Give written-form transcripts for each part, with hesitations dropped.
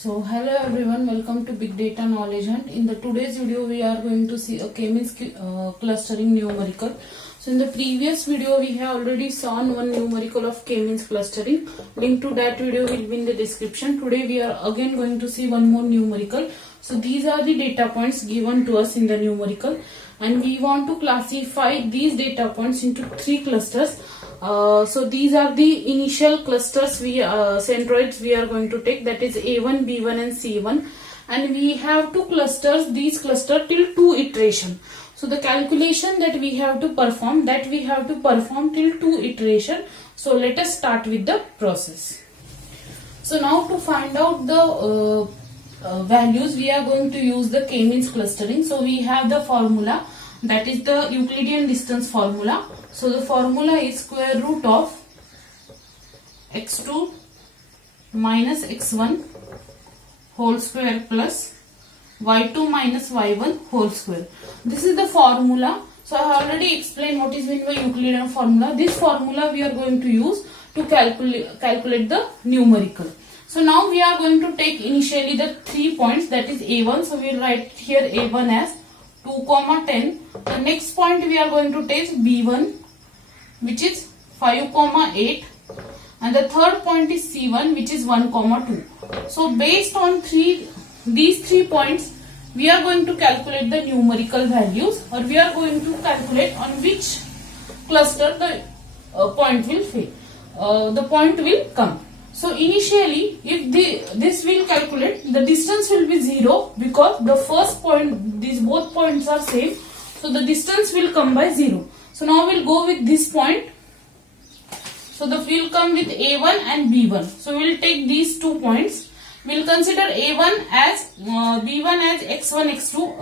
So hello everyone, welcome to Big Data Knowledge Hunt. In the today's video we are going to see a K-means clustering numerical. So in the previous video we have already saw one numerical of K-means clustering. Link to that video will be in the description. Today we are again going to see one more numerical. So these are the data points given to us in the numerical, and we want to classify these data points into three clusters. So these are the initial clusters centroids we are going to take, that is A1, B1 and C1, and we have to cluster these cluster till 2 iteration. So the calculation that we have to perform till 2 iteration. So let us start with the process. So now to find out the values, we are going to use the K-means clustering. So we have the formula, that is the Euclidean distance formula. So the formula is square root of x2 minus x1 whole square plus y2 minus y1 whole square. This is the formula. So I have already explained what is meant by Euclidean formula. This formula we are going to use to calculate the numerical. So now we are going to take initially the 3 points, that is A1. So we will write here A1 as 2, 10. The next point we are going to take B1, which is 5, 8, and the third point is C1, which is 1, 2. So based on these 3 points, we are going to calculate the numerical values, or we are going to calculate on which cluster the point will come. So initially, if this will calculate, the distance will be 0 because the first point, these both points are same. So the distance will come by 0. So now we'll go with this point. So the will come with A1 and B1. So we'll take these 2 points. We'll consider A1 as B1 as x1 x2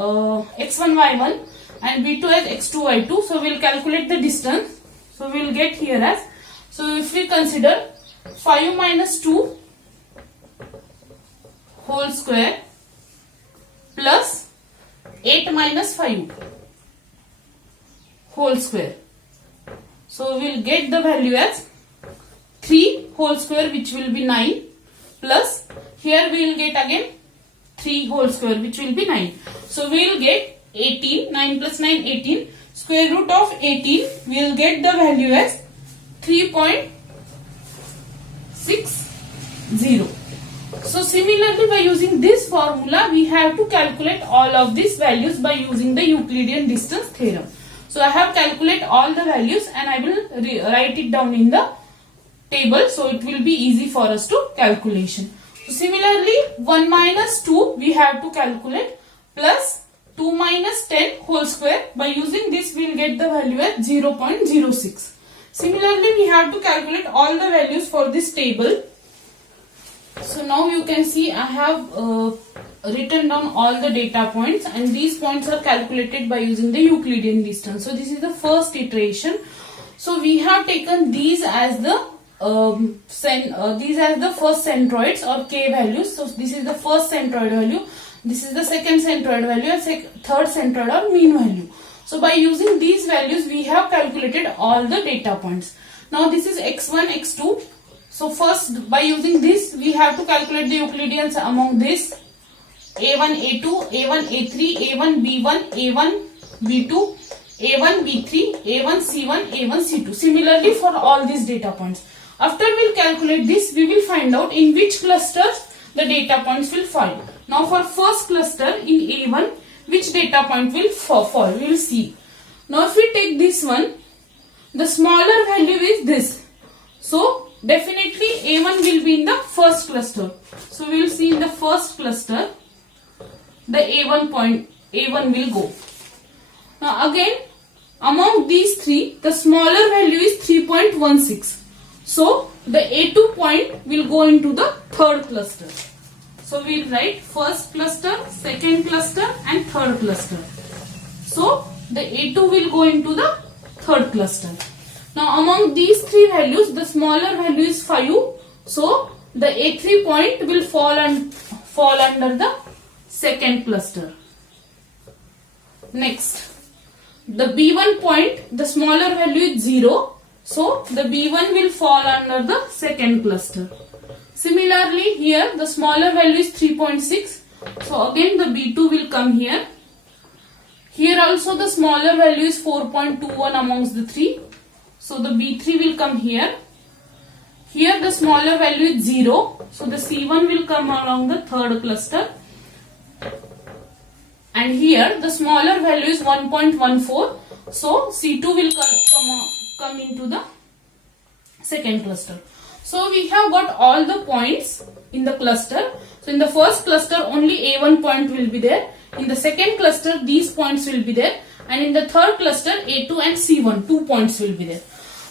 x1 y1 and B2 as x2 y2. So we'll calculate the distance. So we'll get here as, so if we consider 5 minus 2 whole square plus 8 minus 5 whole square. So we will get the value as 3 whole square, which will be 9, plus here we will get again 3 whole square, which will be 9. So we will get 18, 9 plus 9, 18. Square root of 18, we will get the value as 3.60. So similarly, by using this formula, we have to calculate all of these values by using the Euclidean distance theorem. So I have calculated all the values and I will write it down in the table, so it will be easy for us to calculation. So similarly, 1 minus 2 we have to calculate, plus 2 minus 10 whole square. By using this, we will get the value as 0.06. Similarly, we have to calculate all the values for this table. So now you can see I have written down all the data points, and these points are calculated by using the Euclidean distance. So this is the first iteration. So we have taken these as the first centroids or K values. So this is the first centroid value, this is the second centroid value, and third centroid or mean value. So by using these values, we have calculated all the data points. Now this is x1, x2. So first, by using this, we have to calculate the Euclideans among this A1, A2, A1, A3, A1, B1, A1, B2, A1, B3, A1, C1, A1, C2. Similarly for all these data points. After we'll calculate this, we will find out in which clusters the data points will fall. Now for first cluster in A1, which data point will fall? We will see. Now if we take this one, the smaller value is this. So definitely A1 will be in the first cluster. So we will see in the first cluster, the A1 will go. Now again, among these three, the smaller value is 3.16. So the A2 point will go into the third cluster. So we will write first cluster, second cluster and third cluster. So the A2 will go into the third cluster. Now among these three values, the smaller value is 5. So the A3 point will fall under the second cluster. Next, the B1 point, the smaller value is 0. So the B1 will fall under the second cluster. Similarly, here the smaller value is 3.6. So again the B2 will come here. Here also the smaller value is 4.21 amongst the 3. So the B3 will come here. Here the smaller value is 0. So the C1 will come along the third cluster. And here the smaller value is 1.14. So C2 will come into the second cluster. So we have got all the points in the cluster. So in the first cluster only A1 point will be there. In the second cluster these points will be there. And in the third cluster A2 and C1 2 points will be there.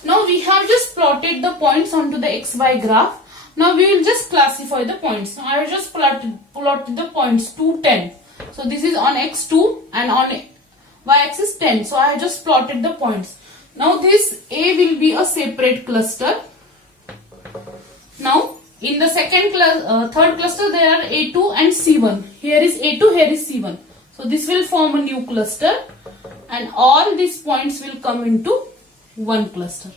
Now we have just plotted the points onto the XY graph. Now we will just classify the points. Now I have just plotted the points 2, 10. So this is on X2 and on Y-axis 10. So I have just plotted the points. Now this A will be a separate cluster. Now in the third cluster there are A2 and C1. Here is A2, here is C1. So this will form a new cluster and all these points will come into one cluster.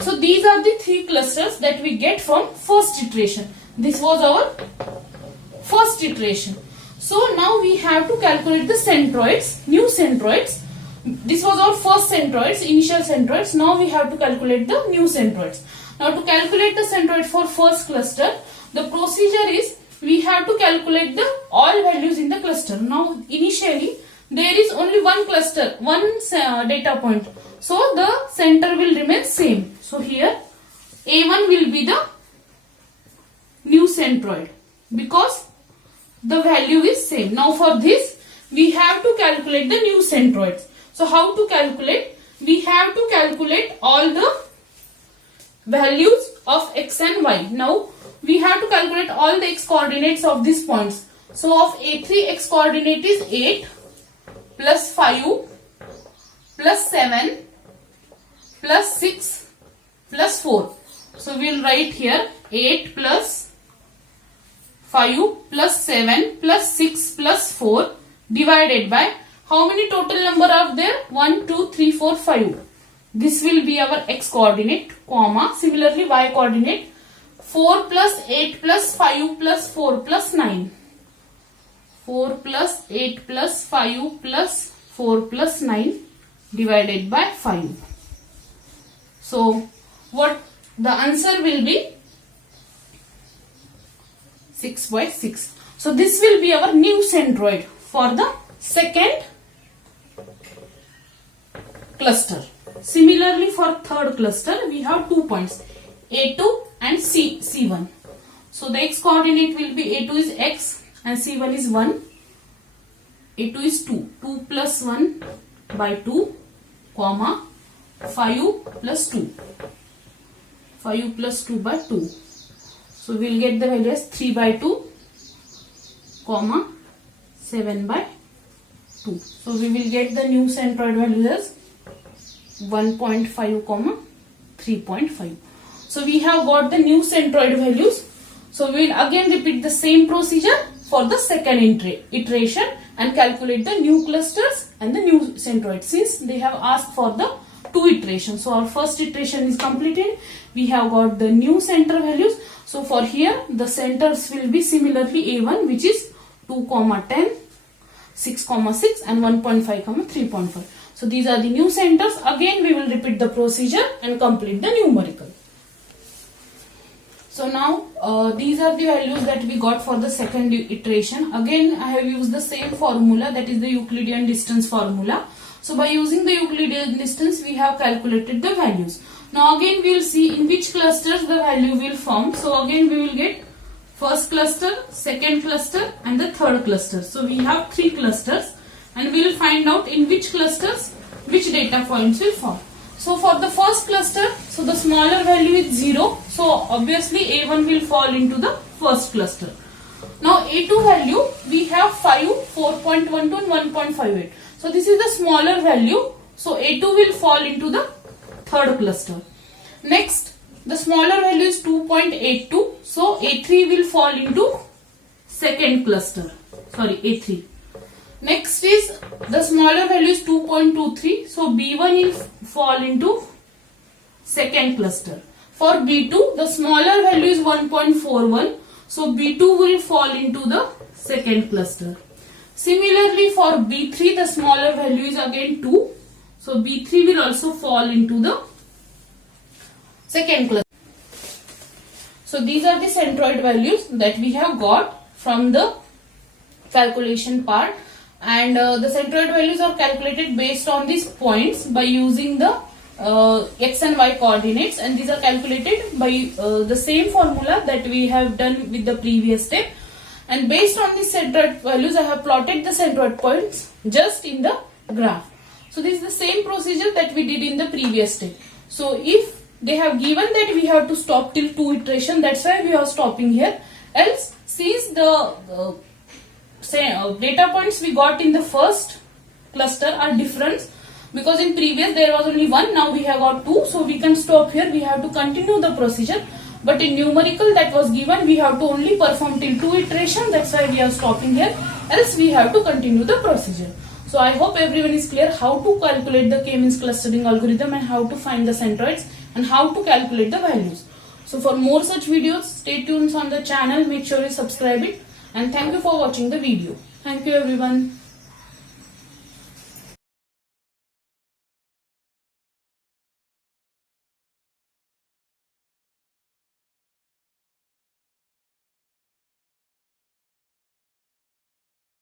So these are the 3 clusters that we get from first iteration. This was our first iteration. So now we have to calculate the centroids, new centroids. This was our first centroids, initial centroids. Now we have to calculate the new centroids. Now to calculate the centroid for first cluster, the procedure is we have to calculate the all values in the cluster. Now initially there is only one cluster, one data point. So the center will remain same. So here A1 will be the new centroid because the value is same. Now for this we have to calculate the new centroids. So how to calculate? We have to calculate all the values of X and Y. Now we have to calculate all the X coordinates of these points. So of A3 X coordinate is 8 plus 5 plus 7 plus 6 plus 4. So we will write here 8 plus 5 plus 7 plus 6 plus 4 divided by how many total number are there? 1, 2, 3, 4, 5. This will be our X coordinate, comma. Similarly Y coordinate 4 plus 8 plus 5 plus 4 plus 9. 4 plus 8 plus 5 plus 4 plus 9 divided by 5. So what the answer will be 6 by 6. So this will be our new centroid for the second cluster. Similarly for third cluster we have 2 points A2 and C1. So the X coordinate will be A2 is X and C1 is 1. A2 is 2. 2 plus 1 by 2 comma 5 plus 2. 5 plus 2 by 2. So we will get the value as 3 by 2 comma 7 by 2. So we will get the new centroid value as 1.5 comma 3.5. So we have got the new centroid values. So we will again repeat the same procedure for the second iteration and calculate the new clusters and the new centroid since they have asked for the 2 iterations. So our first iteration is completed. We have got the new center values. So for here the centers will be similarly A1 which is 2 comma 10, 6 comma 6 and 1.5 comma 3.5. So these are the new centers. Again we will repeat the procedure and complete the numerical. So now these are the values that we got for the second iteration. Again I have used the same formula, that is the Euclidean distance formula. So by using the Euclidean distance we have calculated the values. Now again we will see in which clusters the value will form. So again we will get first cluster, second cluster and the third cluster. So we have 3 clusters and we will find out in which clusters which data points will form. So for the first cluster, so the smaller value is 0. So obviously A1 will fall into the first cluster. Now A2 value we have 5, 4.12 and 1.58. So this is the smaller value. So A2 will fall into the third cluster. Next the smaller value is 2.82. So A3 will fall into second cluster. Sorry, A3. Next is the smaller value is 2.23. So B1 will fall into second cluster. For B2, the smaller value is 1.41. So B2 will fall into the second cluster. Similarly, for B3, the smaller value is again 2. So B3 will also fall into the second cluster. So these are the centroid values that we have got from the calculation part, and the centroid values are calculated based on these points by using the x and y coordinates, and these are calculated by the same formula that we have done with the previous step. And based on these centroid values, I have plotted the centroid points just in the graph. So this is the same procedure that we did in the previous step. So if they have given that we have to stop till 2 iteration, that's why we are stopping here. Else, since the data points we got in the first cluster are different, because in previous there was only 1, now we have got 2, so we can stop here. We have to continue the procedure, but in numerical that was given we have to only perform till 2 iterations, that's why we are stopping here. Else we have to continue the procedure. So I hope everyone is clear how to calculate the k-means clustering algorithm and how to find the centroids and how to calculate the values. So for more such videos, stay tuned on the channel, make sure you subscribe it, and thank you for watching the video. Thank you everyone.